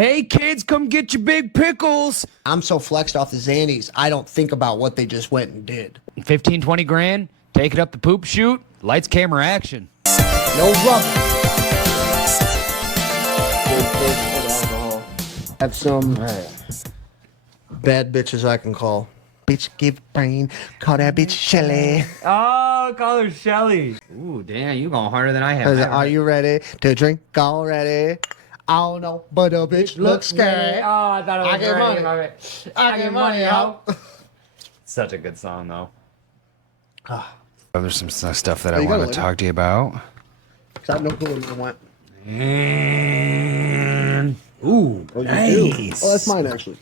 Hey kids, come get your big pickles. I'm so flexed off the Xannies, I don't think about what they just went and did. 15, 20 grand, take it up the poop chute, lights, camera, action. No rubber. Have some bad bitches I can call. Bitch, give brain. Call that bitch Shelly. Oh, call her Shelly. Ooh, damn, you going harder than I have. Are you ready to drink already? I don't know, but a bitch looks scary. Oh, I thought it was I get ready. money. I get money, yo. Such a good song, though. There's some stuff that I you got want it to later. talk to you about. I have no clue what I want. And ooh, nice. Oh, that's mine actually.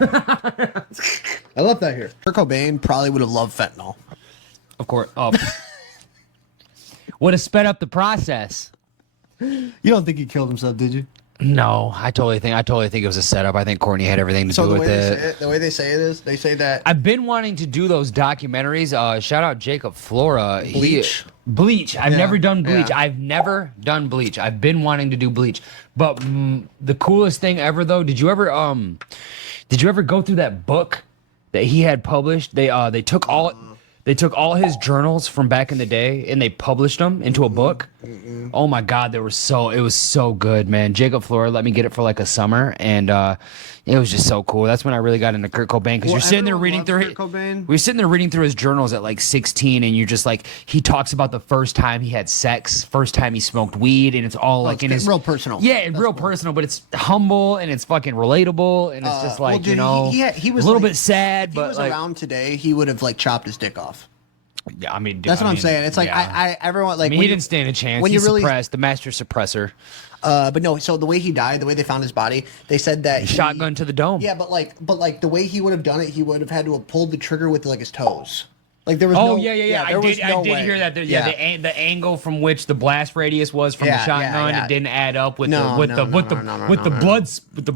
I love that here. Kurt Cobain probably would have loved fentanyl. Of course. Oh. Would have sped up the process. You don't think he killed himself, did you? No, I totally think it was a setup. I think Courtney had everything to do with it. The way they say it is, they say that I've been wanting to do those documentaries. Shout out Jacob Flora. Bleach. Bleach. I've Yeah, never done Bleach. yeah. I've never done Bleach. I've been wanting to do Bleach. But the coolest thing ever, though, did you ever go through that book that he had published? They took all his journals from back in the day and they published them into a book. Oh my God, it was so good, man. Jacob Flora let me get it for like a summer, and it was just so cool. That's when I really got into Kurt Cobain, because Well, you're sitting there everyone reading loves through Kurt Cobain. we were sitting there reading through his journals at like 16, and you're just like, he talks about the first time he had sex, first time he smoked weed, and it's all like it's in his real personal. Yeah, it's real personal, but it's humble and it's fucking relatable, and it's just like, dude, you know, he was a little like- bit sad, If he but was like, around today, he would have like chopped his dick off. yeah, I mean, That's what I'm mean, saying. It's like yeah. everyone like I mean, when he you- didn't stand a chance. when He's you really- suppressed, the master suppressor. But no. So the way he died, the way they found his body, they said that Shotgun to the dome. Yeah, but like the way he would have done it, he would have had to have pulled the trigger with like his toes. Like there was Oh no. yeah. there was no I did way. hear that. The angle from which the blast radius was from the shotgun, it didn't add up with the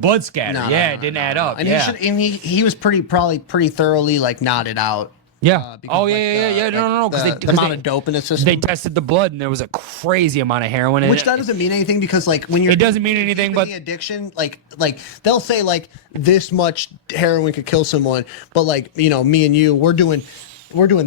blood scatter. No, it didn't add up. And yeah. he was probably pretty thoroughly like knotted out. Yeah. Because, Oh like, yeah. No. the Because amount of dope in the system. they tested the blood and there was a crazy amount of heroin in Which it. that doesn't mean anything, because like when you're It doesn't mean anything, with but the addiction, like they'll say like this much heroin could kill someone, but like, you know, me and you, we're doing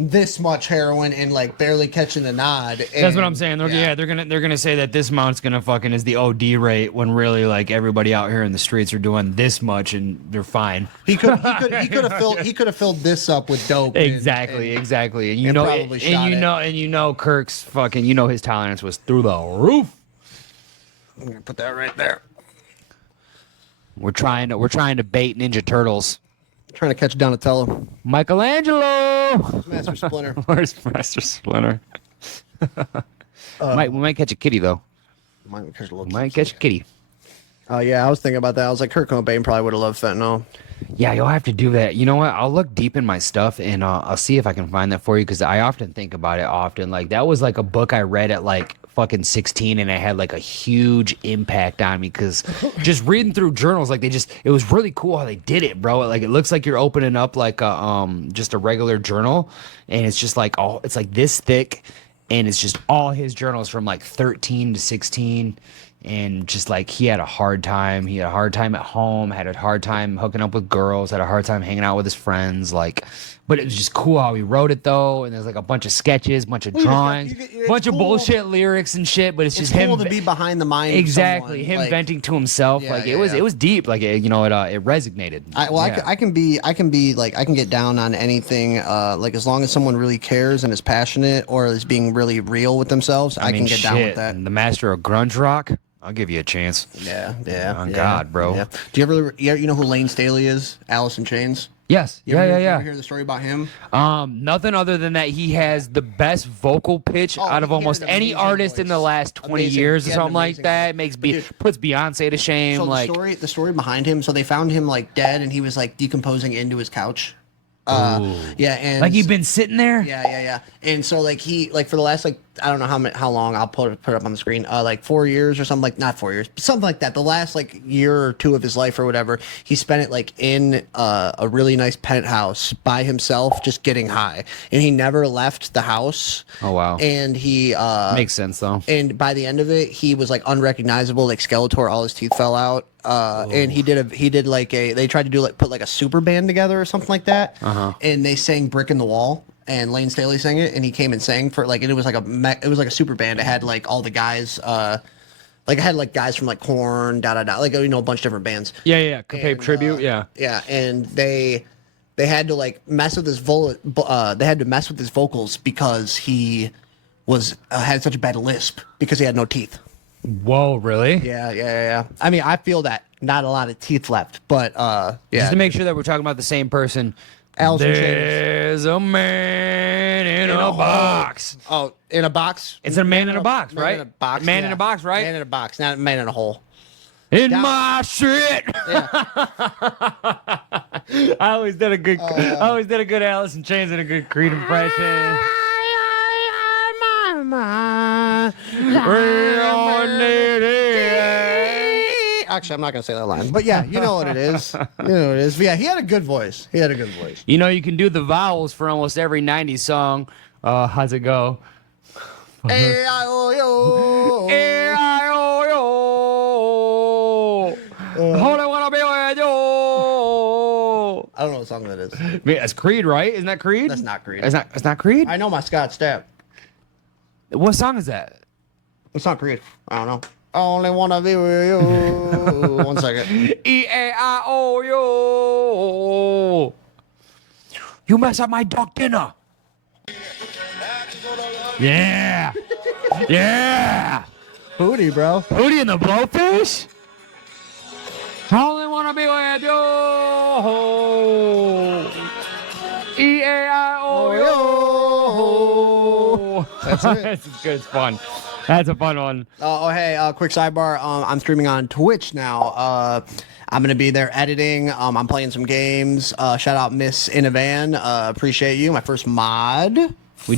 this much heroin and like barely catching the nod. that's what I'm saying. They're gonna say that this amount's gonna fucking is the OD rate, when really like everybody out here in the streets are doing this much and they're fine. He could have filled this up with dope. Exactly. And you and know, probably shot it. you know, Kirk's fucking, you know, his tolerance was through the roof. I'm gonna put that right there. We're trying to bait Ninja Turtles. Trying to catch Donatello. Michelangelo. Master Splinter. Where's Master Splinter? We might catch a kitty though. Might catch a little. Might catch a kitty. Oh yeah, I was thinking about that. I was like, Kurt Cobain probably would have loved fentanyl. Yeah, you'll have to do that. You know what? I'll look deep in my stuff and I'll see if I can find that for you, because I often think about it often. Like that was like a book I read at like fucking 16, and it had like a huge impact on me, because just reading through journals, like it was really cool how they did it, bro. Like it looks like you're opening up like a just a regular journal, and it's just like it's like this thick, and it's just all his journals from like 13 to 16. And just like he had a hard time at home, had a hard time hooking up with girls, had a hard time hanging out with his friends, like, but it was just cool how he wrote it though. And there's like a bunch of sketches, bunch of drawings, bunch of bullshit lyrics and shit, but it's just cool him to be behind the mind. exactly of him someone, like, venting to himself. Yeah, like yeah, it was deep, like it resonated. I can be like, I can get down on anything, like as long as someone really cares and is passionate or is being really real with themselves, I mean, can get down with that. And the master of grunge rock, I'll give you a chance. Yeah. On God, bro. Yeah. Do you know who Lane Staley is? Alice in Chains. Yes. You ever Yeah. hear the story about him? Nothing other than that he has the best vocal pitch out of he had almost an any amazing artist in voice. the last 20 Amazing. years He or had an something like amazing that. voice. Makes puts Beyonce to shame. So like the story behind him. So they found him like dead, and he was like decomposing into his couch. Yeah, and like he'd been sitting there. Yeah. And so like he, like for the last like I don't know how long I'll put it up on the screen. Like 4 years or something, like not 4 years, but something like that. The last like year or two of his life or whatever, he spent it like in a really nice penthouse by himself, just getting high, and he never left the house. Oh wow. And he Makes sense though. and by the end of it, he was like unrecognizable, like Skeletor. All his teeth fell out. And he did like they tried to do like put like a super band together or something like that. And they sang "Brick in the Wall," and Lane Staley sang it, and he came and sang for like, and it was like a super band. It had like all the guys, like it had like guys from like Korn, like a bunch of different bands. Yeah. Pay tribute. Yeah. Yeah, and they had to like mess with his they had to mess with his vocals because he was had such a bad lisp because he had no teeth. Whoa, really? Yeah. I mean, I feel that not a lot of teeth left, but yeah. Just to make sure that we're talking about the same person. Alice in Chains. There's a man in a box. Oh, in a box? It's a man in a box, right? Man in a box. Man yeah. in a box, right? Man in a box, not man in a hole. In my shit. Yeah. I always did a good Alice in Chains and a good Creed impression. Actually, I'm not gonna say that line, but yeah, you know what it is. You know what it is. But yeah, he had a good voice. You know, you can do the vowels for almost every 90s song. How's it go? A-I-O-U. A-I-O-U. Hold on, wanna be with you. I don't know what song that is. That's Creed, right? Isn't that Creed? That's not Creed. It's not Creed? I know my Scott Stapp. What song is that? It's not Creed. I don't know. Only wanna be with you. 1 second. E-A-I-O-U. You mess up my duck dinner. Yeah. Yeah. Booty, bro. Hootie and the Blowfish? I only wanna be with you. E-A-I-O-U. That's it. That's good. It's fun. That's a fun one. Hey, quick sidebar. I'm streaming on Twitch now. I'm gonna be there editing. I'm playing some games. Shout out Miss in a Van. Appreciate you. My first mod. We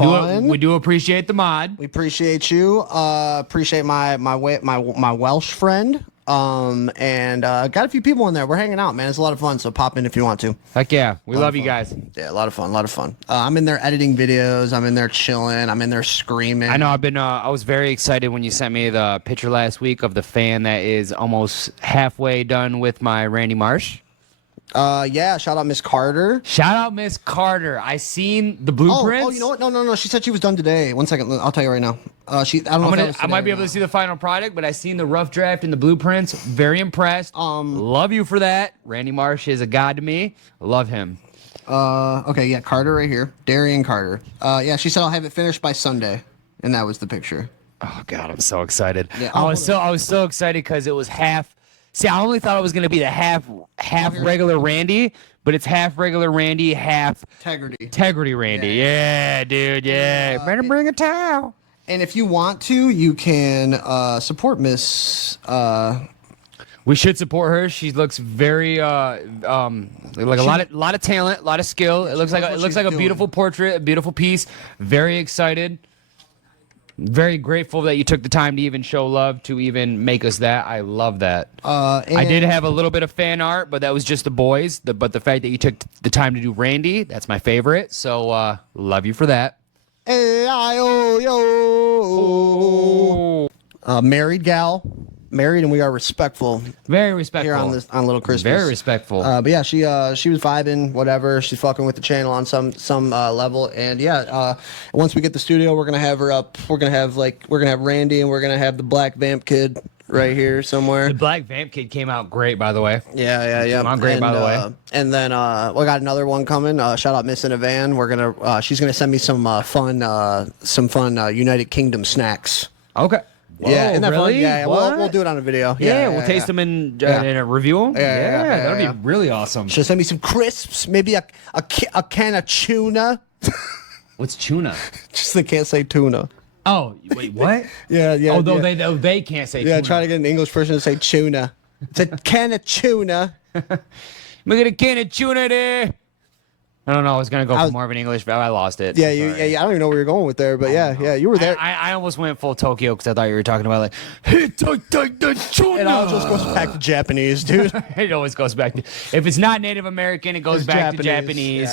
do appreciate the mod. We appreciate you. Appreciate my Welsh friend. And got a few people in there. We're hanging out, man. It's a lot of fun. So pop in if you want to. Heck yeah, we love you guys. Yeah, a lot of fun. I'm in there editing videos. I'm in there chilling. I'm in there screaming. I know. I was very excited when you sent me the picture last week of the fan that is almost halfway done with my Randy Marsh. Yeah. Shout out Miss Carter. Shout out Miss Carter. I seen the blueprints. Oh, you know what? No. She said she was done today. 1 second. I'll tell you right now. I might be able to see the final product, but I seen the rough draft and the blueprints. Very impressed. Love you for that. Randy Marsh is a god to me. Love him. Okay, yeah, Carter right here. Darian Carter. Yeah, she said I'll have it finished by Sunday. And that was the picture. Oh god, I'm so excited. Yeah, I was so excited because it was half. See, I only thought it was gonna be the half regular Randy, but it's half regular Randy, half Integrity Randy. Yeah, dude. Yeah, better bring a towel. And if you want to, you can support Miss. We should support her. She looks very like a lot of talent, a lot of skill. Yeah, it looks like a beautiful portrait, a beautiful piece. Very excited. Very grateful that you took the time to even show love to even make us that. I love that. I did have a little bit of fan art, but that was just the boys. But the fact that you took the time to do Randy, that's my favorite. So love you for that. Married gal. Married, and we are respectful. Very respectful. Here on LittleCrispies. Very respectful. But yeah, she was vibing, whatever. She's fucking with the channel on some level, and yeah. Once we get the studio, we're gonna have her up. We're gonna have Randy, and we're gonna have the Black Vamp Kid right here somewhere. The Black Vamp Kid came out great, by the way. Yeah. Came out great, by the way. And then we got another one coming. Shout out Miss in a Van. She's gonna send me some fun United Kingdom snacks. Okay. Whoa, yeah, isn't that really? Fun? Yeah, we'll do it on a video. Yeah, we'll taste them and review them. Yeah, that'd be really awesome. She'll send me some crisps, maybe a can of tuna. What's tuna? Just they can't say tuna. Oh, wait, what? Yeah. Although they can't say tuna. Yeah, try to get an English person to say tuna. It's a can of tuna. We got a can of tuna there. I don't know. I was gonna go I for was- more of an English, but I lost it. Yeah, I'm you, sorry. yeah, I don't even know where you're going with there, but yeah, you were there. I almost went full Tokyo because I thought you were talking about like, hey, It all just goes back to Japanese, dude. it always goes back to, if it's not Native American, it goes It's back to Japanese.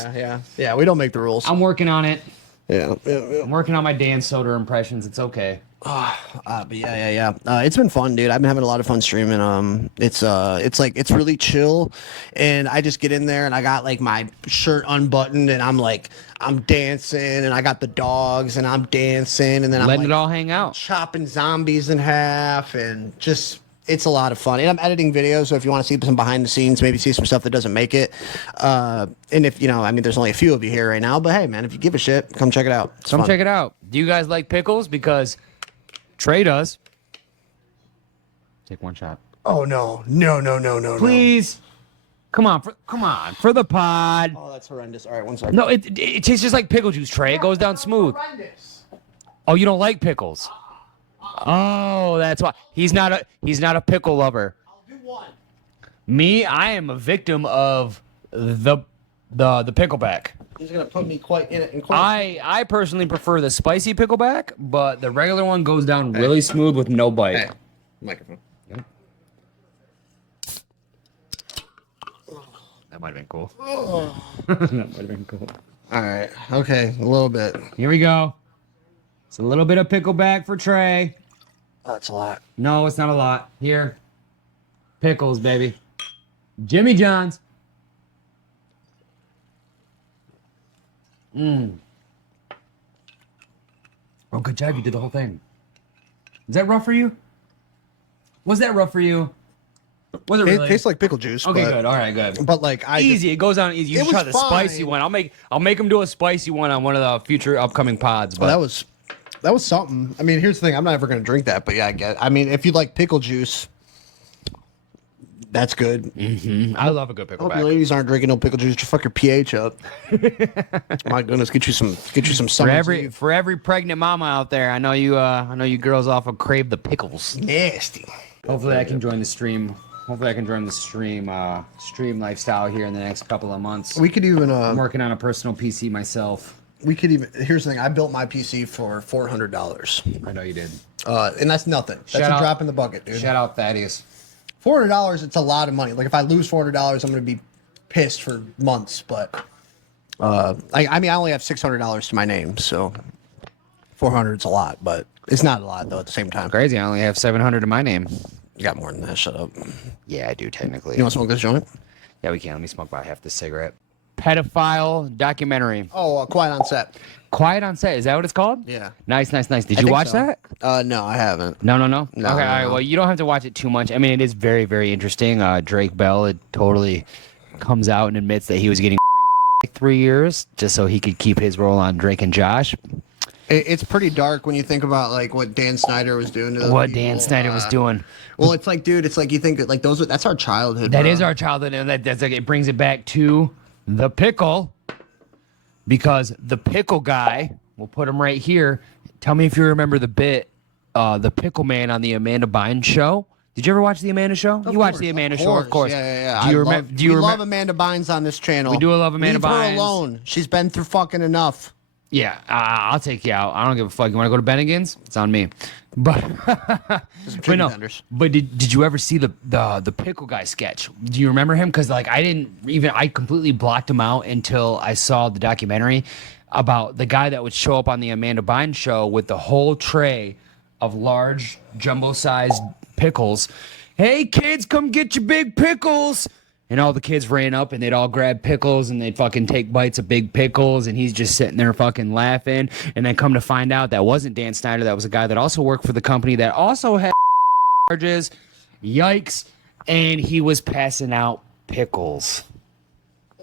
Yeah. We don't make the rules. I'm working on it. Yeah. I'm working on my Dan Soder impressions. It's okay. But yeah. It's been fun, dude. I've been having a lot of fun streaming. It's like it's really chill, and I just get in there and I got like my shirt unbuttoned and I'm dancing and I got the dogs and I'm dancing and then I'm Letting like it all hang out. chopping zombies in half and just. It's a lot of fun, and I'm editing videos. So if you want to see some behind the scenes, maybe see some stuff that doesn't make it, and if I mean, there's only a few of you here right now, but hey, man, if you give a shit, come check it out. It's Come fun. check it out. Do you guys like pickles? Because Trey does. Take one shot. Oh no, Please. Come on, for the pod. Oh, that's horrendous. All right, one second. No, it tastes just like pickle juice, Trey. It goes down smooth. Horrendous. Oh, you don't like pickles? Oh, that's why. He's not a pickle lover. I'll do one. Me, I am a victim of the pickleback. He's gonna put me quite in it. In quite I personally prefer the spicy pickleback, but the regular one goes down really smooth with no bite. Hey, microphone. That might have been cool. That might have been cool. All right. Okay. A little bit. Here we go. It's a little bit of pickleback for Trey. Oh, that's a lot. No, it's not a lot. Here. Pickles, baby. Jimmy John's. Oh, good job. You did the whole thing. Is that rough for you? Was that rough for you? Was it really? It tastes like pickle juice. Okay, but, good. All right, good. But like Easy. It goes on easy. You It should try was the spicy fine. one. I'll make him do a spicy one on one of the future upcoming pods. But Well, that was something. I mean, here's the thing. I'm not ever gonna drink that, but yeah, I mean, if you like pickle juice, that's good. I love a good I hope you pickleback. ladies aren't drinking no pickle juice. Just fuck your pH up. My goodness, get you some For summer's Eve. for every pregnant mama out there, I know you girls often crave the pickles. Nasty. Hopefully I can join the stream. Hopefully I can join the stream lifestyle here in the next couple of months. We could even I'm working on a personal PC myself. here's the thing. I built my PC for $400. I know you did. And that's nothing. That's Shout a out- drop in the bucket, dude. Shout out Thaddeus. $400, it's a lot of money. Like if I lose $400, I'm gonna be pissed for months. But I mean, I only have $600 to my name, so 400 is a lot, but it's not a lot though. At the same time, Crazy, I only have 700 in my name. you got more than that. Shut up. Yeah, I do technically. You want to smoke this joint? Yeah, we can. Let me smoke about half this cigarette. Pedophile documentary. Oh, Quiet on Set. Quiet on Set. Is that what it's called? Yeah. Nice. Did I you think watch so. that? No, I haven't. No. No, Okay, all right. no. Well, you don't have to watch it too much. I mean, it is very, very interesting. Drake Bell, it totally comes out and admits that he was getting raped for like 3 years just so he could keep his role on Drake and Josh. It's pretty dark when you think about like what Dan Snyder was doing to those What people. Dan Snyder was doing. Well, it's like, dude, it's like you think that like that's our childhood. That bro. is our childhood, and that's like it brings it back to the pickle, because the pickle guy, we'll put him right here. Tell me if you remember the bit, the pickle man on the Amanda Bynes show. Did you ever watch the Amanda show? You watched the Amanda show, of course. Yeah. Do you remember? Do you we remember? love Amanda Bynes on this channel. We do love Amanda Leave Bynes. her alone. She's been through fucking enough. Yeah, I'll take you out. I don't give a fuck. You want to go to Bennigan's? It's on me. But but chicken no. tenders. But did you ever see the pickle guy sketch? Do you remember him? Because like I completely blocked him out until I saw the documentary about the guy that would show up on the Amanda Bynes show with the whole tray of large jumbo-sized pickles. Hey kids, come get your big pickles. And all the kids ran up and they'd all grab pickles and they'd fucking take bites of big pickles, and he's just sitting there fucking laughing. And then come to find out that wasn't Dan Snyder. That was a guy that also worked for the company that also had charges. Yikes. And he was passing out pickles.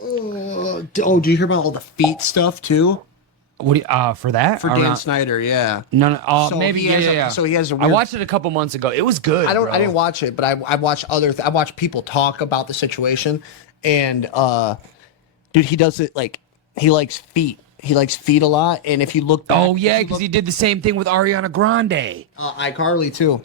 Oh, do you hear about all the feet stuff too? What do you, for that? For Or Dan not? Snyder, yeah. No. So Maybe, he yeah, has yeah, a- yeah. so he has a I weird- watched it a couple months ago. It was good. I bro. didn't watch it, but I watched I watched people talk about the situation, and dude, he does it like he likes feet. He likes feet a lot, and if you look back, Oh yeah, because he did the same thing with Ariana Grande. iCarly too.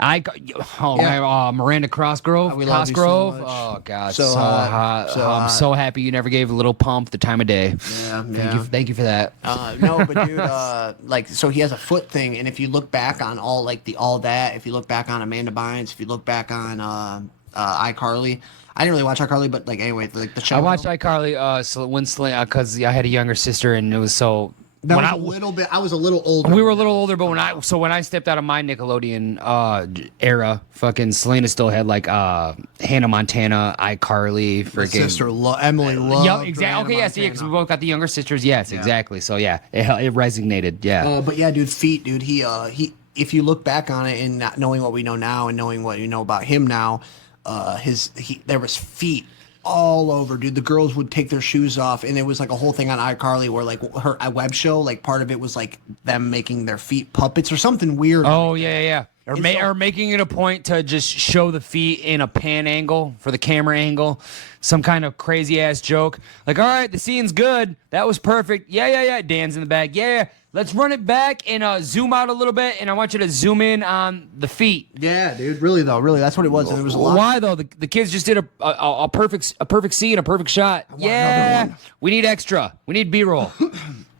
Miranda Cosgrove. We love you so Cosgrove. much. Oh god, So so hot. hot. So I'm hot. so happy you never gave Little Pump the time of day. Yeah, Thank you for that. No, but dude, like, so he has a foot thing, and if you look back on all that, if you look back on Amanda Bynes, if you look back on iCarly, I didn't really watch iCarly, but like anyway, like the show. I watched iCarly because I had a younger sister, and it was so. That when was a little bit. I was a little older. we were a little older, but when I stepped out of my Nickelodeon era, fucking Selena still had like Hannah Montana, iCarly, My freaking sister Emily loved. yeah, exactly. Okay, yes, yeah, because we both got the younger sisters. Yes, exactly. So yeah, it resonated. Yeah. But yeah, dude, feet, dude. He if you look back on it and not knowing what we know now and knowing what you know about him now, there was feet all over, dude. The girls would take their shoes off, and it was like a whole thing on iCarly where like her web show, like part of it was like them making their feet puppets or something weird. Oh yeah. Or making it a point to just show the feet in a pan angle for the camera angle, some kind of crazy ass joke. Like, all right, the scene's good. That was perfect. Yeah. Dan's in the back. Yeah. Let's run it back and zoom out a little bit, and I want you to zoom in on the feet. Yeah, dude. Really though, really, that's what it was. And there was a lot. Why though? The kids just did a perfect scene, a perfect shot. Yeah. We need extra. We need B-roll.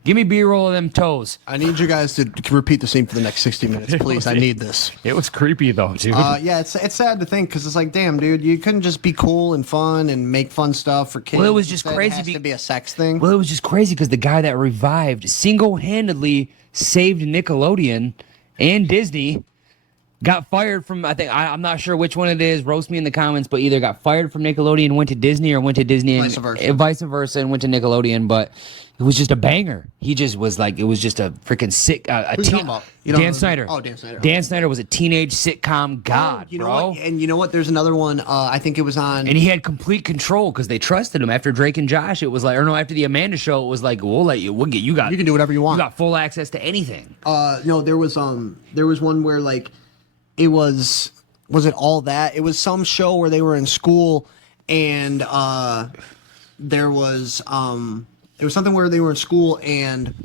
Give me B-roll of them toes. I need you guys to repeat the scene for the next 60 minutes, please. I need this. It was creepy though, dude. Yeah, it's sad to think because it's like, damn, dude, you couldn't just be cool and fun and make fun stuff for kids. Well, it was just Instead, crazy It has to be a sex thing. Well, it was just crazy because the guy that revived single-handedly saved Nickelodeon and Disney. Got fired from, I'm not sure which one it is. Roast me in the comments, but either got fired from Nickelodeon, went to Disney, or went to Disney and vice versa, and went to Nickelodeon. But it was just a banger. He just was like, it was just a freaking sick. Dan Snyder. Oh, Dan Snyder. Dan Snyder was a teenage sitcom god, you know bro. What? And you know what? There's another one. I think it was on. And he had complete control because they trusted him. After Drake and Josh, it was like, or no, after the Amanda show, it was like, we'll let you. We'll get you. You can do whatever you want. You got full access to anything. No, there was one where like. It was it All That? It was some show where they were in school, and there was something where they were in school, and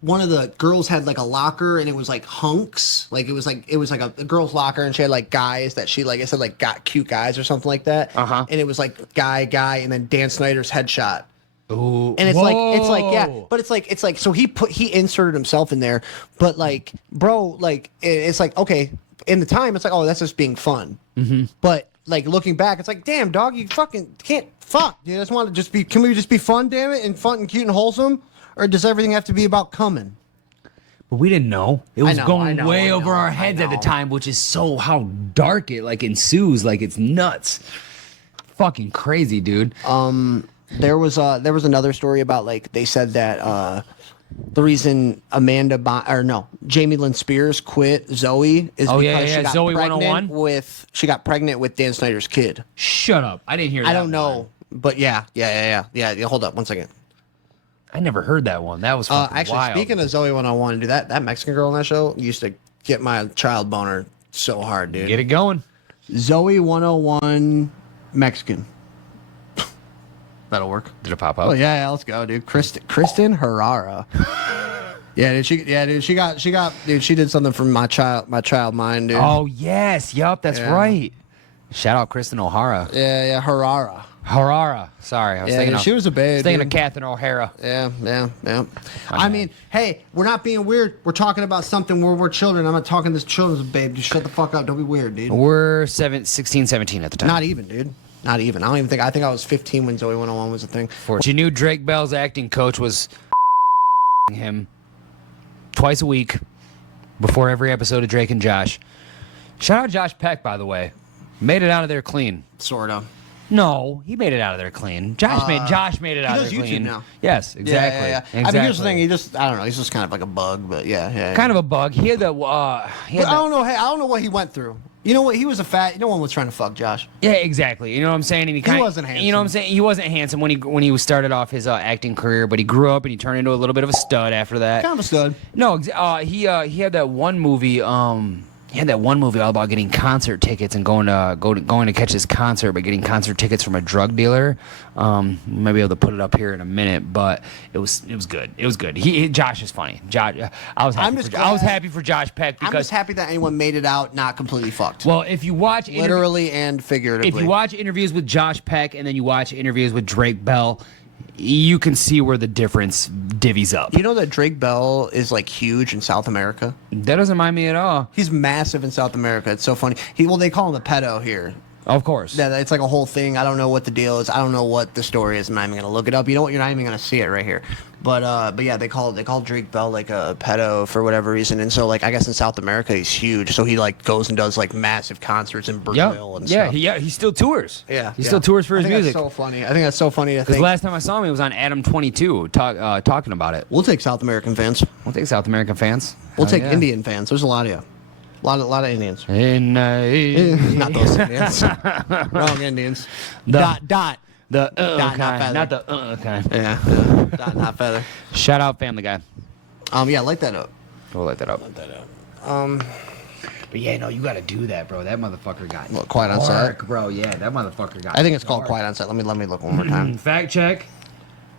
one of the girls had like a locker, and it was like hunks, like it was like a girl's locker, and she had like guys that she like I said like got cute guys or something like that, and it was like guy, and then Dan Snyder's headshot. Ooh, and it's like yeah, but it's like so he inserted himself in there, but like bro, like it's like okay. In the time, it's like, oh, that's just being fun. Mm-hmm. But like looking back, it's like, damn, dog, you fucking can't fuck. You just want to just be. Can we just be fun, damn it, and fun and cute and wholesome, or does everything have to be about coming? But we didn't know. It was going way over our heads at the time, which is so how dark it like ensues. Like it's nuts, fucking crazy, dude. There was another story about like they said that the reason Jamie Lynn Spears quit Zoe is because she got Zoe pregnant 101? she got pregnant with Dan Snyder's kid. Shut up! I didn't hear that. I don't know, but yeah. Hold up, one second. I never heard that one. That was fucking actually wild. Speaking of Zoe 101, dude, that Mexican girl on that show used to get my child boner so hard, dude. Get it going. Zoe 101 Mexican. That'll work. Did it pop up? Oh yeah, let's go, dude. Kristen Herrera. She did something for my child mind, dude. Oh yes, yup, that's right. Shout out Kristen O'Hara. Yeah, Herrera. Sorry, I was thinking. She was a babe. Thinking of Catherine O'Hara. Yeah. I mean, hey, we're not being weird. We're talking about something where we're children. I'm not talking this children's babe. Just shut the fuck up. Don't be weird, dude. We're 16, 17 at the time. Not even, dude. Not even. I don't even think. I think I was 15 when Zoe 101 was a thing. You knew Drake Bell's acting coach was him twice a week before every episode of Drake and Josh. Shout out Josh Peck, by the way. Made it out of there clean. Sorta. No, he made it out of there clean. Josh made it out of there clean. He does YouTube now. Yes, exactly. Yeah. Exactly. I mean, here's the thing. I don't know. He's just kind of like a bug, but yeah. Kind of a bug. He had the. I don't know. Hey, I don't know what he went through. You know what? He was a fat. No one was trying to fuck Josh. Yeah, exactly. You know what I'm saying? And he wasn't handsome. You know what I'm saying? He wasn't handsome when he started off his acting career, but he grew up and he turned into a little bit of a stud after that. Kind of a stud. No, he had that one movie. He had that one movie all about getting concert tickets and going to catch his concert, but getting concert tickets from a drug dealer. Might be able to put it up here in a minute, but it was good. It was good. Josh is funny. Josh, I was happy for Josh Peck because I'm just happy that anyone made it out not completely fucked. Well, if you watch literally and figuratively, if you watch interviews with Josh Peck and then you watch interviews with Drake Bell, you can see where the difference divvies up. You know that Drake Bell is like huge in South America? That doesn't mind me at all. He's massive in South America. It's so funny. They call him a pedo here. Of course. Yeah, it's like a whole thing. I don't know what the deal is. I don't know what the story is. I'm not even gonna look it up. You know what? You're not even gonna see it right here. But yeah, they call Drake Bell like a pedo for whatever reason. And so like I guess in South America he's huge. So he like goes and does like massive concerts in Brazil and stuff. He still tours. Yeah, he still tours for his music. That's so funny. I think that's so funny to think. Because last time I saw him, he was on Adam 22 talking about it. We'll take South American fans. We'll take South American fans. We'll take Indian fans. There's a lot of you. A lot of Indians. Not those Indians. Wrong Indians. Not feather. Not the kind. Yeah. Dot, not feather. Shout out Family Guy. Yeah, light that up. We'll light that up. But yeah, no, you got to do that, bro. That motherfucker got Quiet on Set, bro. Yeah, that motherfucker got. I think it's called Quiet on Set. Let me look one more time. Fact check.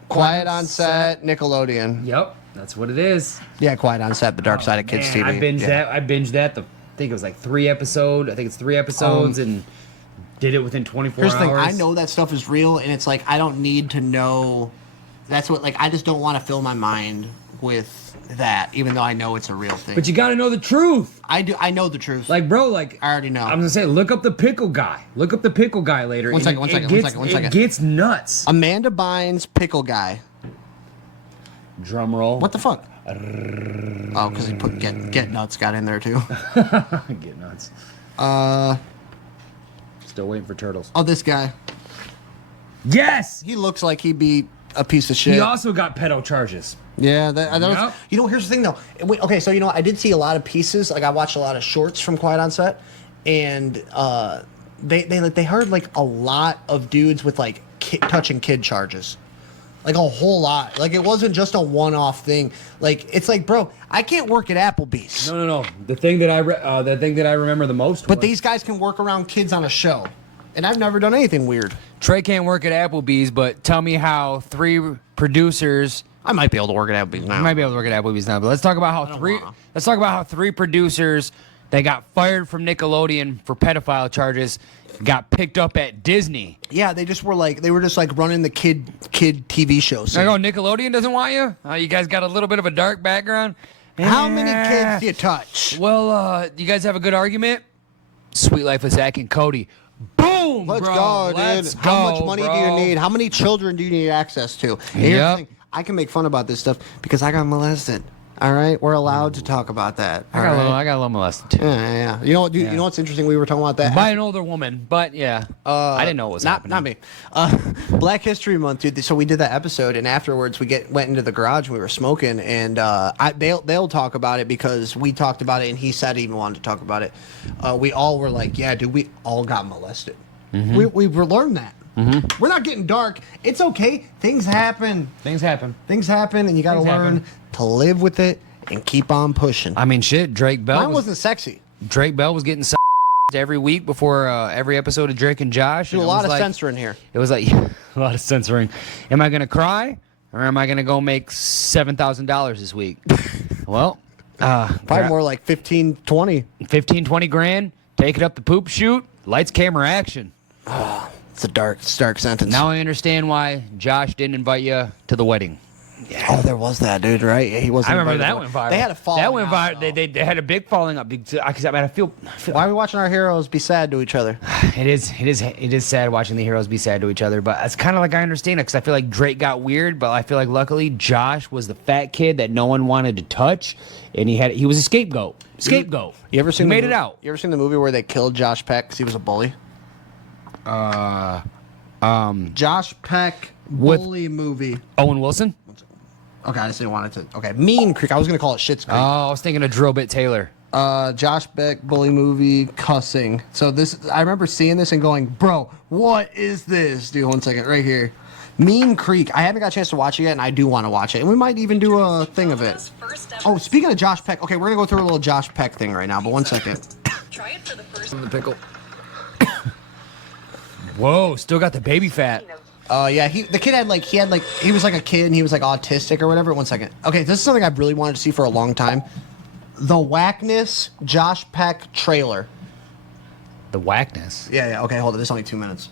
Quiet on Set, Nickelodeon. Yep, that's what it is. Yeah, Quiet on Set, The Dark Side of Kids TV. I binged that. I think it was like 3 episodes. I think it's 3 episodes and did it within 24 hours. Here's the thing. I know that stuff is real, and it's like I don't need to know. That's what I just don't want to fill my mind with that, even though I know it's a real thing. But you got to know the truth. I do. I know the truth. Like, bro, like I already know. I'm gonna say, look up the pickle guy. Look up the pickle guy later. One second. It gets nuts. Amanda Bynes, pickle guy. Drum roll. What the fuck? Oh, because he put get nuts got in there too. Get nuts. Still waiting for turtles. Oh, this guy. Yes. He looks like he'd be a piece of shit. He also got pedo charges. Yeah, that was, here's the thing though. Okay, so I did see a lot of pieces. Like I watched a lot of shorts from Quiet on Set, and they heard like a lot of dudes with like touching kid charges. Like a whole lot. Like it wasn't just a one-off thing. Like it's like, bro, I can't work at Applebee's. No. The thing that I remember the most. But these guys can work around kids on a show, and I've never done anything weird. Trey can't work at Applebee's, but tell me how 3 producers. I might be able to work at Applebee's now. You might be able to work at Applebee's now, but let's talk about how 3 producers that got fired from Nickelodeon for pedophile charges got picked up at Disney. Yeah, they were just running the kid TV shows. I go, Nickelodeon doesn't want you? You guys got a little bit of a dark background? How many kids do you touch? Well, you guys have a good argument? Sweet Life of Zach and Cody. Boom, Let's bro. go, dude. Let's go, How much money do you need? How many children do you need access to? And here's the thing. I can make fun about this stuff because I got molested. All right, we're allowed to talk about that. I got a little molested too. Yeah. You know what, dude? Yeah. You know what's interesting? We were talking about that by an older woman, but yeah, I didn't know it was happening. Not me. Black History Month, dude. So we did that episode, and afterwards we went into the garage and we were smoking, and they'll talk about it because we talked about it, and he said he even wanted to talk about it. We all were like, yeah, dude, we all got molested. Mm-hmm. We learned that. Mm-hmm. We're not getting dark. It's okay. Things happen. And you got to learn to live with it and keep on pushing. I mean, shit, Drake Bell. Mine wasn't sexy. Drake Bell was getting every week before every episode of Drake and Josh. There's a lot of censoring here. It was like a lot of censoring. Am I going to cry or am I going to go make $7,000 this week? Well, probably more like 15, 20. 15, 20 grand. Take it up the poop chute. Lights, camera, action. It's a dark sentence. Now I understand why Josh didn't invite you to the wedding. Yeah. Oh, there was that dude, right? He wasn't. I remember that went viral. They had a falling That went viral. They had a big falling up. I feel. Why are we watching our heroes be sad to each other? It is sad watching the heroes be sad to each other. But it's kind of like I understand it because I feel like Drake got weird, but I feel like luckily Josh was the fat kid that no one wanted to touch, and he was a scapegoat. You ever seen? He made it out. You ever seen the movie where they killed Josh Peck because he was a bully? Josh Peck bully movie. Owen Wilson. Okay, I just didn't want it to. Okay, Mean Creek. I was gonna call it Schitt's Creek. Oh, I was thinking of Drill Bit Taylor. Josh Peck bully movie cussing. So I remember seeing this and going, bro, what is this? Dude, 1 second, right here. Mean Creek. I haven't got a chance to watch it yet, and I do want to watch it. And we might even do a thing of it. Oh, speaking of Josh Peck, okay, we're gonna go through a little Josh Peck thing right now. But 1 second. Try it for the first The pickle. Whoa, still got the baby fat. Yeah, the kid had he was like a kid and he was like autistic or whatever. 1 second. Okay, this is something I've really wanted to see for a long time. The Whackness Josh Peck trailer. The Whackness. Yeah. Okay, hold on. This is only 2 minutes.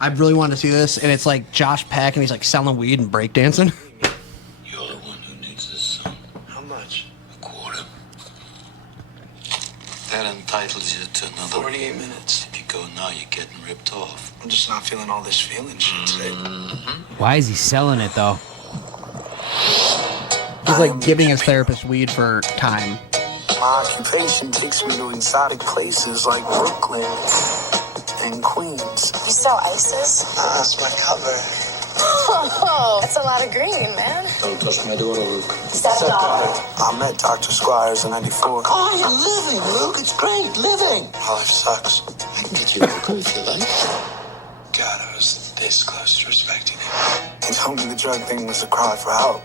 I really wanted to see this, and it's like Josh Peck, and he's like selling weed and breakdancing. You're the one who needs this song. How much? A quarter. That entitles you to another 48 minutes. If you go now, you're getting ripped off. I'm just not feeling all this feeling shit today. Why is he selling it though? He's like giving his therapist weed for time. My occupation takes me to exotic places like Brooklyn and Queens. You sell ISIS? That's my cover. Oh, that's a lot of green, man. Don't touch my daughter, Luke. Stepdaughter. I met Dr. Squires in 94. Oh, you're living, Luke. It's great, living. My life sucks. I can get you a hookah if you like. God, I was this close to respecting him. He told me the drug thing was a cry for help.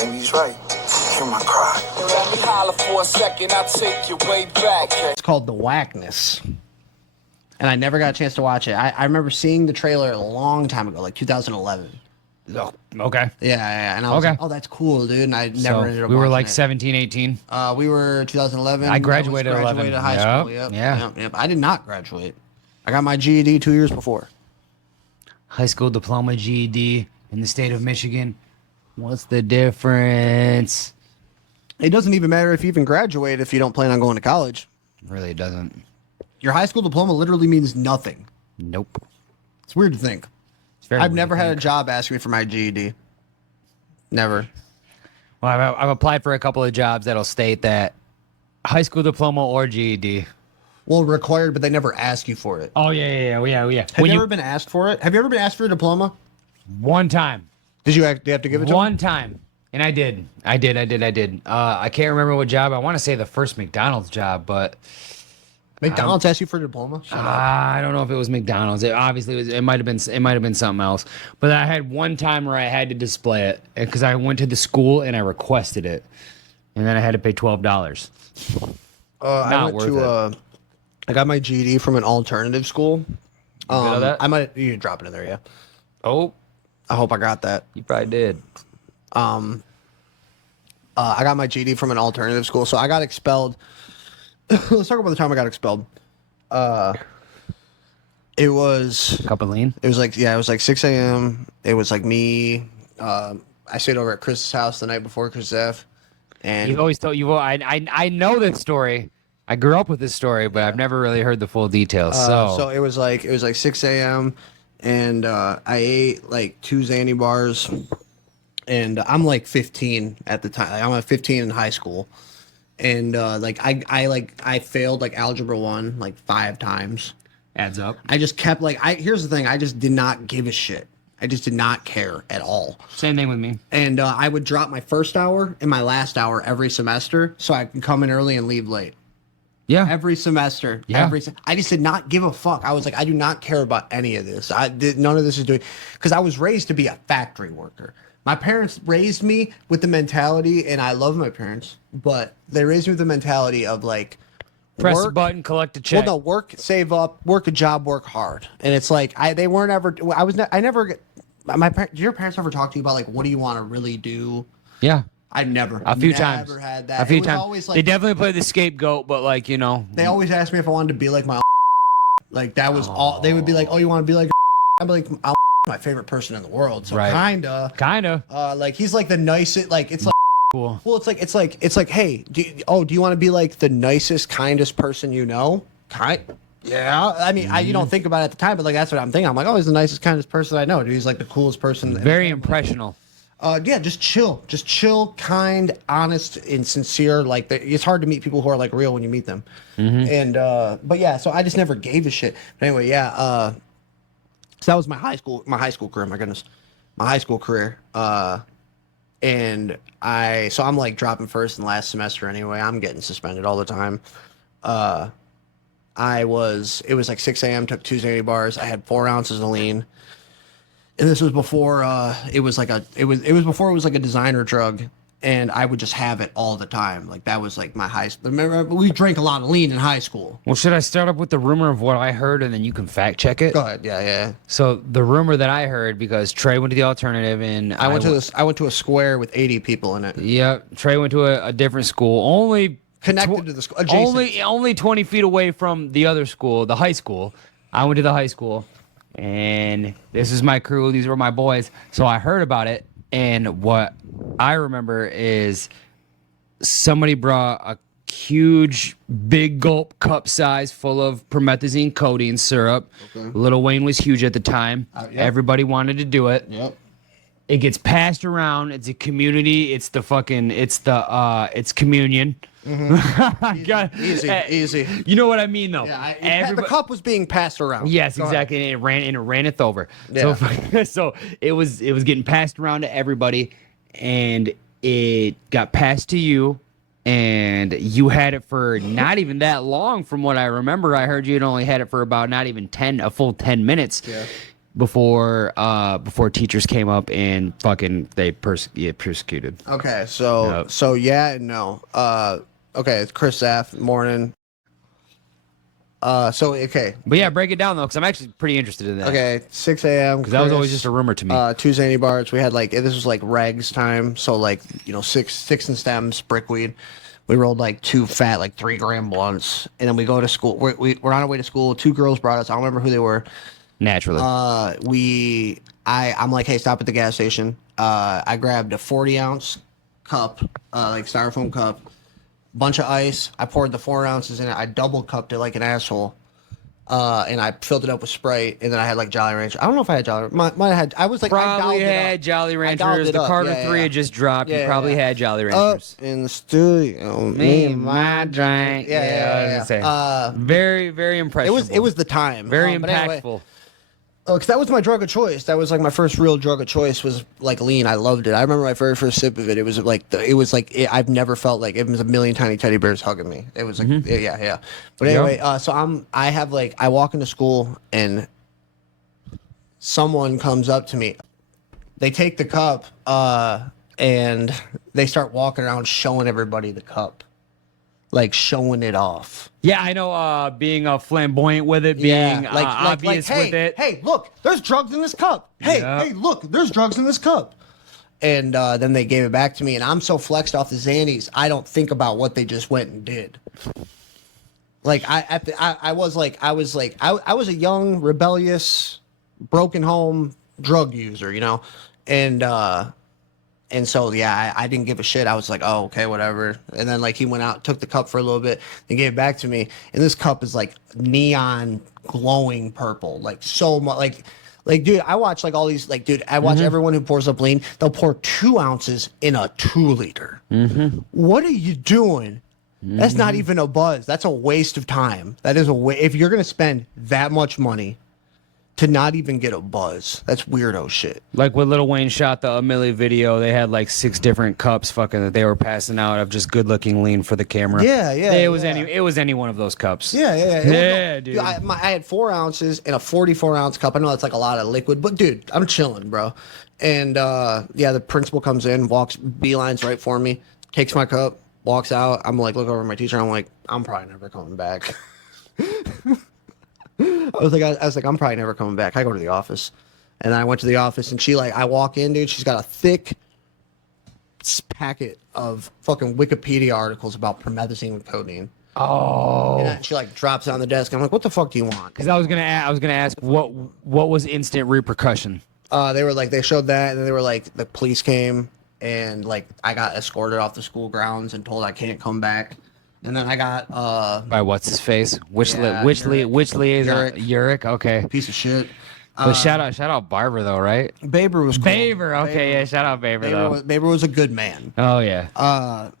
And he's right. Hear my cry. Let me holler for a second, I'll take you way back. It's called The Whackness. And I never got a chance to watch it. I remember seeing the trailer a long time ago, like 2011. Oh, okay. Yeah. And I was Okay. like, oh, that's cool, dude. And I never So ended up we were watching like it. 17, 18. We were 2011. I graduated That was 11. high Yep, school. Yep. yeah. Yep. I did not graduate. I got my GED 2 years before. High school diploma, GED in the state of Michigan. What's the difference? It doesn't even matter if you even graduate if you don't plan on going to college. Really doesn't. Your high school diploma literally means nothing. Nope. It's weird to think. It's very I've weird never to had a think. job ask me for my GED. Never. Well, I've applied for a couple of jobs that'll state that high school diploma or GED. Well, required, but they never ask you for it. Oh yeah. Have you ever been asked for it? Have you ever been asked for a diploma? One time. Did you have to give it to One them? time. And I did. I can't remember what job. I want to say the first McDonald's job, but McDonald's asked you for a diploma? Shut up. I don't know if it was McDonald's. It obviously was. It might have been something else. But I had one time where I had to display it because I went to the school and I requested it, and then I had to pay $12. I Not went worth to I got my GED from an alternative school. good at that? I might you can drop it in there, yeah. Oh, I hope I got that. you probably did. I got my GED from an alternative school, so I got expelled. Let's talk about the time I got expelled. It was Cup of lean. it was like 6 a.m. It was like me. I stayed over at Chris's house the night before Chris F. And You've always told you. I know this story. I grew up with this story, but I've never really heard the full details. so it was like 6 a.m. and I ate like 2 Xanny bars, and I'm like 15 at the time. Like, I'm 15 in high school, and I failed like algebra 1 like 5 times. adds up. I just kept here's the thing, I just did not give a shit. I just did not care at all. Same thing with me. And I would drop my first hour and my last hour every semester so I can come in early and leave late. Yeah. Every semester. Yeah. I just did not give a fuck. I was like, I do not care about any of this. None of this is doing, because I was raised to be a factory worker. My parents raised me with the mentality, and I love my parents, but they raised me with the mentality of like, Press a work, button, collect a check. well, no, work, save up, work a job, work hard. And it's like, they weren't ever, I never, did your parents ever talk to you about like, what do you want to really do? Yeah. I've never. A few never times. had that. A few It was times. always They definitely played the scapegoat, but like, you know. They always asked me if I wanted to be like my like that was all. They would be like, "Oh, you want to be like?" I'd be like, "I'm my favorite person in the world." So Right. kinda. Like he's like the nicest. Like it's like Cool. well, it's like hey, do you want to be like the nicest, kindest person you know? Yeah. I mean, you don't think about it at the time, but like that's what I'm thinking. I'm like, oh, he's the nicest, kindest person I know. Dude, he's like the coolest person. Very impressional. Yeah, just chill, kind, honest, and sincere. Like it's hard to meet people who are like real when you meet them. And but yeah, so I just never gave a shit. But anyway, yeah. So that was my high school career. My goodness, my high school career. And I'm like dropping first and last semester anyway. I'm getting suspended all the time. It was like 6 a.m. Took 2 Xanny bars. I had 4 ounces of lean. And this was before it was like a designer drug, and I would just have it all the time. Like that was like my high. Remember, we drank a lot of lean in high school. Well, should I start up with the rumor of what I heard and then you can fact check it? Go ahead. Yeah. So the rumor that I heard, because Trey went to the alternative and I went to a square with 80 people in it. Yep, Trey went to a different school, only Connected to the school, adjacent. only 20 feet away from the other school, the high school. I went to the high school, and this is my crew. These were my boys. So I heard about it, and what I remember is somebody brought a huge, big gulp cup size full of promethazine codeine syrup. Okay. Lil Wayne was huge at the time. Yep. Everybody wanted to do it. Yep. It gets passed around. It's a community. It's communion. Mm-hmm. Easy. You know what I mean, though. Yeah, the cup was being passed around. Yes, Go exactly, ahead. and it raneth over. Yeah. So it was getting passed around to everybody, and it got passed to you, and you had it for not even that long. From what I remember, I heard you had only had it for about not even a full 10 minutes. Yeah. Before teachers came up and fucking they persecuted. Okay, so yeah and no. Okay, it's Chris Saff, morning. Okay. But yeah, break it down though, because I'm actually pretty interested in that. Okay, 6 a.m. Because that was always just a rumor to me. Two zany bars. We had this was like regs time, so six and stems, brickweed. We rolled 2 fat 3-gram blunts, and then we go to school. We're on our way to school. 2 girls brought us. I don't remember who they were. Naturally. I'm like, hey, stop at the gas station. I grabbed a 40-ounce cup, styrofoam cup, bunch of ice. I poured the 4 ounces in it. I double cupped it like an asshole. And I filled it up with Sprite, and then I had Jolly Rancher. I don't know if I had Jolly Rancher. I was probably had Jolly Ranchers. The Carter 3 had just dropped. You probably had Jolly Ranchers. Up in the studio, me and my drink. Yeah. Very, very impressive. It was the time. Very impactful. Because that was my drug of choice. That was my first real drug of choice was lean. I loved it. I remember my very first sip of it. It was I've never felt like it was a million tiny teddy bears hugging me. It was yeah. But anyway, so I walk into school and someone comes up to me. They take the cup and they start walking around showing everybody the cup. Showing it off. Yeah, I know. Being flamboyant with it, being obvious with it. Hey, look, there's drugs in this cup. Hey, look, there's drugs in this cup. And then they gave it back to me, and I'm so flexed off the Xannies, I don't think about what they just went and did. I was a young, rebellious, broken home drug user, And so, I didn't give a shit. I was like, oh, okay, whatever. And then, he went out, took the cup for a little bit, and gave it back to me. And this cup is, neon glowing purple. So much. Dude, I watch, all these, I watch everyone who pours up lean. They'll pour 2 ounces in a 2-liter. Mm-hmm. What are you doing? Mm-hmm. That's not even a buzz. That's a waste of time. That is if you're going to spend that much money to not even get a buzz. That's weirdo shit. Like when Lil Wayne shot the Millie video, they had 6 different cups that they were passing out of just good looking lean for the camera. Yeah. It was any one of those cups. Yeah, dude. I had 4 ounces in a 44-ounce cup. I know that's a lot of liquid, but dude, I'm chilling, bro. And the principal comes in, beelines right for me, takes my cup, walks out. I'm look over at my teacher. I'm like, I'm probably never coming back. I was like, I'm probably never coming back. I go to the office, and I went to the office, and I walk in, dude. She's got a thick packet of fucking Wikipedia articles about promethazine and codeine. Oh. And she drops it on the desk. I'm like, what the fuck do you want? Because I was gonna ask what was instant repercussion. They showed that, and then they were the police came, and I got escorted off the school grounds and told I can't come back. And then I got by what's his face? Which liaison? Uric. Okay. Piece of shit. But shout out Barber though, right? Baber was cool. Baber. Okay, yeah. Shout out Baber though. Baber was a good man. Oh yeah.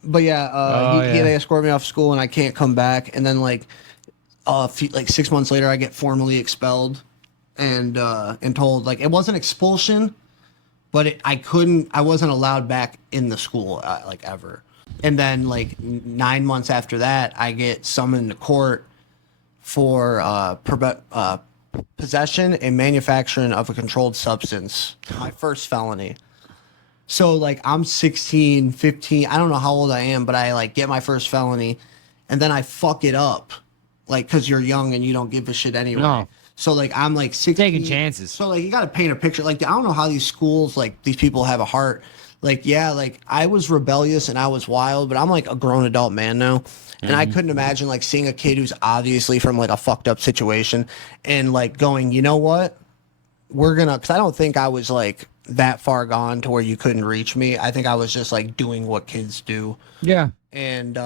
They escorted me off school and I can't come back. And then 6 months later, I get formally expelled and told it wasn't expulsion, but I wasn't allowed back in the school ever. And then 9 months after that, I get summoned to court for possession and manufacturing of a controlled substance. My first felony. So like I'm 16, 15, I don't know how old I am, but I like get my first felony and then I fuck it up. Like cuz you're young and you don't give a shit anyway. No. So like I'm like 16. Taking chances. So like you got to paint a picture. Like I don't know how these schools like these people have a heart. Like yeah, like I was rebellious and I was wild, but I'm like a grown adult man now. And I couldn't imagine like seeing a kid who's obviously from like a fucked up situation and like going, "You know what? We're going to cuz I don't think I was like that far gone to where you couldn't reach me. I think I was just like doing what kids do." Yeah. And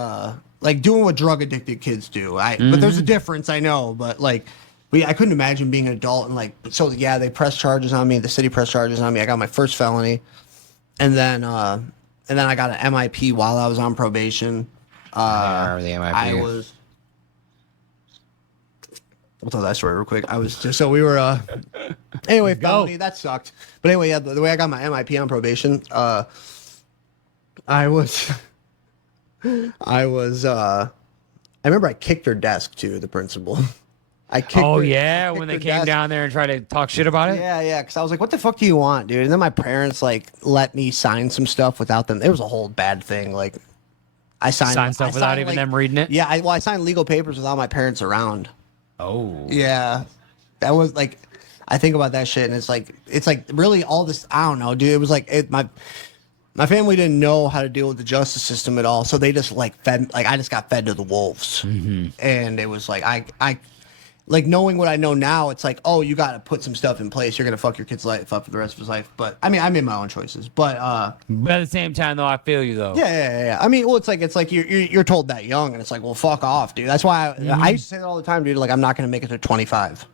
like doing what drug addicted kids do. But there's a difference, I know, but like I couldn't imagine being an adult and like so yeah, they pressed charges on me, the city pressed charges on me. I got my first felony. And then I got an MIP while I was on probation. I remember the MIP. I'll tell that story real quick. I was just so we were anyway, felony, that sucked. But anyway, yeah, the way I got my MIP on probation, I remember I kicked her desk too, the principal. I kicked Oh her, yeah, kicked when they her came desk. down there and tried to talk shit about it. Yeah, because I was like, "What the fuck do you want, dude?" And then my parents like let me sign some stuff without them. It was a whole bad thing. Like, I signed Stuff without even them reading it. Yeah, I signed legal papers without my parents around. Oh. Yeah, that was like, I think about that shit, and it's like really all this. I don't know, dude. It was like my family didn't know how to deal with the justice system at all, so they just like fed. Like I just got fed to the wolves, and it was like I. Like knowing what I know now, it's like, oh, you got to put some stuff in place. You're gonna fuck your kid's life up for the rest of his life. But I mean, I made my own choices. But But at the same time, though, I feel you though. yeah. I mean, well, it's like you're told that young, and it's like, well, fuck off, dude. That's why I used to say that all the time, dude. Like, I'm not gonna make it to 25.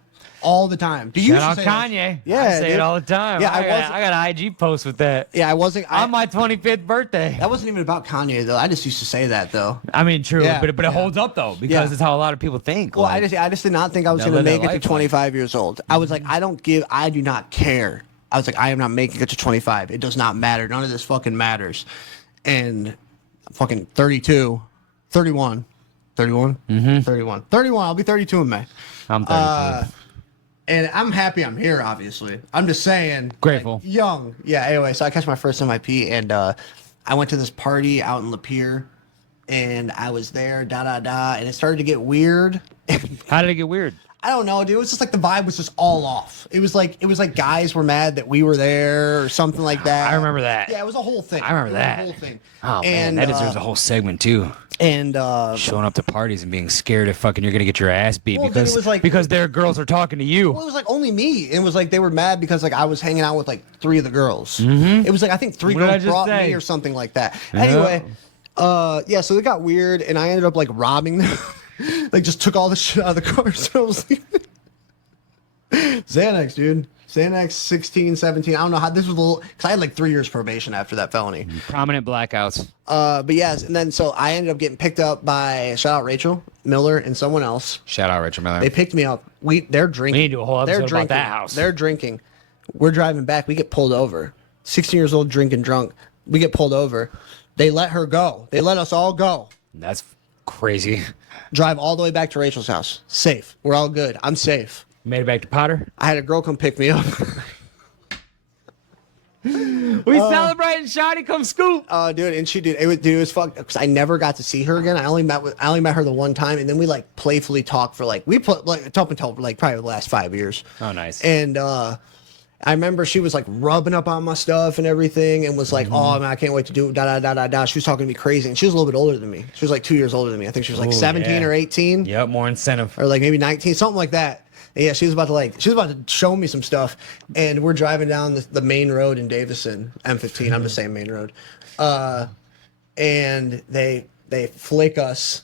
All the time. Do you Shout out used to say that? Kanye. Yeah, I say dude. it all the time. Yeah, I got an IG post with that. Yeah, I wasn't. On my 25th birthday. That wasn't even about Kanye though. I just used to say that though. I mean, true, Yeah, but it holds up though because Yeah. it's how a lot of people think. Well, like, I just did not think I was Now going to live make that it to life, like- 25 years old. I was like, I do not care. I was like, I am not making it to 25. It does not matter. None of this fucking matters. And I'm fucking 32, 31, 31, 31, 31. I'll be 32 in May. I'm 32. And I'm happy I'm here, obviously. I'm just saying. Grateful. Like, young. Yeah, anyway, so I catch my first MIP, and I went to this party out in Lapeer, and I was there, and it started to get weird. How did it get weird? I don't know, dude. It was just like the vibe was just all off. It was like guys were mad that we were there or something like that. I remember that. Yeah, it was a whole thing. I remember It was that. a whole thing. Oh man, that deserves a whole segment too. And Showing up to parties and being scared if fucking you're gonna get your ass beat Well, then because it was like- because their girls are talking to you. well, it was like only me. It was like they were mad because like I was hanging out with like 3 of the girls. It was like I think 3 What did I girls just brought say? me or something like that. Anyway, yeah, so it got weird, and I ended up like robbing them. Like just took all the shit out of the car. So I was like, Xanax, dude. Xanax 16, 17. I don't know how this was a little because I had like 3 years probation after that felony. Prominent blackouts. But yes, and then so I ended up getting picked up by shout out Rachel Miller and someone else. Shout out Richard Miller. They picked me up. They're drinking. We need to do a whole They're episode about drinking. that house. They're drinking. We're driving back. We get pulled over. 16 years old, drinking drunk. We get pulled over. They let her go. They let us all go. That's crazy. Drive all the way back to Rachel's house. Safe. We're all good. I'm safe. Made it back to Potter. I had a girl come pick me up. We celebrating Shotty come scoop. Dude, and she did. It was fucked because I never got to see her again. I only met her the one time, and then we like playfully talked for like up until like probably the last 5 years. Oh, nice. And I remember she was like rubbing up on my stuff and everything, and was like, "Oh man, I can't wait to do da." She was talking to me crazy, and she was a little bit older than me. She was like 2 years older than me. I think she was like Ooh, 17 yeah. or 18, Yep, more incentive. or like maybe 19, something like that. And yeah, she was about to show me some stuff, and we're driving down the main road in Davison, M15. I'm just saying main road, and they flick us.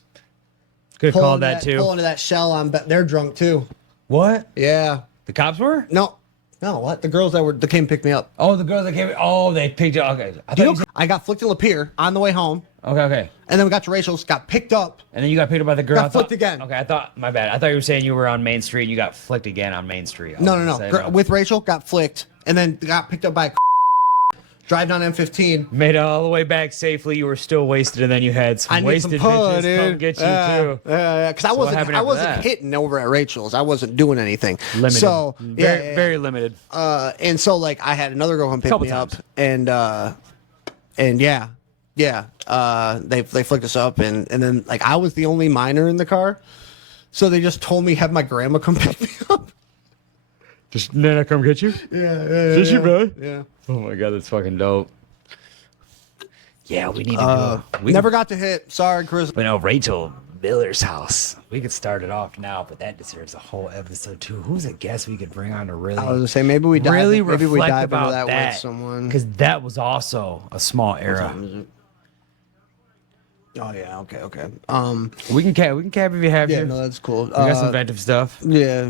Could have called that too. Pull into that shell. They're drunk too. What? Yeah. The cops were? No. What? The girls that came pick me up. Oh, the girls that came. Oh, they picked you. Okay. I Do thought you you know, I got flicked in Lapeer on the way home, okay. and then we got to Rachel's, got picked up. And then you got picked up by the girl. Got I thought- flicked again. Okay, my bad. I thought you were saying you were on Main Street and you got flicked again on Main Street. I No, was no, gonna no. say, With Rachel, got flicked, and then got picked up by a drive down M15. Made it all the way back safely. You were still wasted, and then you had some I need wasted some pud, bitches dude. come get you too. Yeah, because what happened I after wasn't that? hitting over at Rachel's. I wasn't doing anything. Limited. So Very limited. and so like I had another girl come pick Couple me up, times. and And yeah, they flicked us up, and then like I was the only minor in the car, so they just told me have my grandma come pick me up. Just Nana come get you? Yeah, Did she, bro? Yeah. Oh my god, that's fucking dope. Yeah, we need to do Never got to hit. Sorry, Chris. But no, Rachel Miller's house. We could start it off now, but that deserves a whole episode too. Who's a guest we could bring on to really? I was gonna say maybe we dive, really maybe we reflect dive about into that that with someone. because that was also a small era. Oh yeah, okay. We can cap if you have Yeah, to. no, that's cool. We got some inventive stuff. Yeah.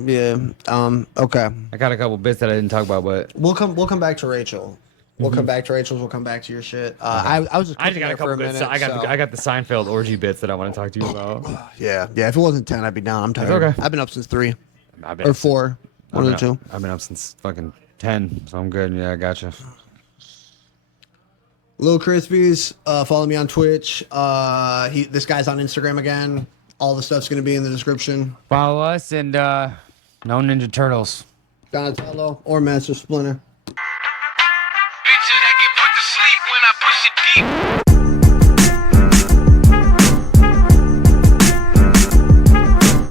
Okay. I got a couple bits that I didn't talk about, but We'll come back to Rachel. We'll come back to Rachel's. We'll come back to your shit. I was just I just cooking got a there for couple a bits. minute. I got the Seinfeld orgy bits that I want to talk to you about. Yeah. If it wasn't 10, I'd be down. I'm tired. okay. I've been up since 3 I've been or up 4. One of the two. I've been up since fucking 10, so I'm good. Yeah, I gotcha. LittleCrispies. Follow me on Twitch. This guy's on Instagram again. All the stuff's gonna be in the description. Follow us and no Ninja Turtles. Donatello or Master Splinter. Bitches that get put to sleep when I push it deep.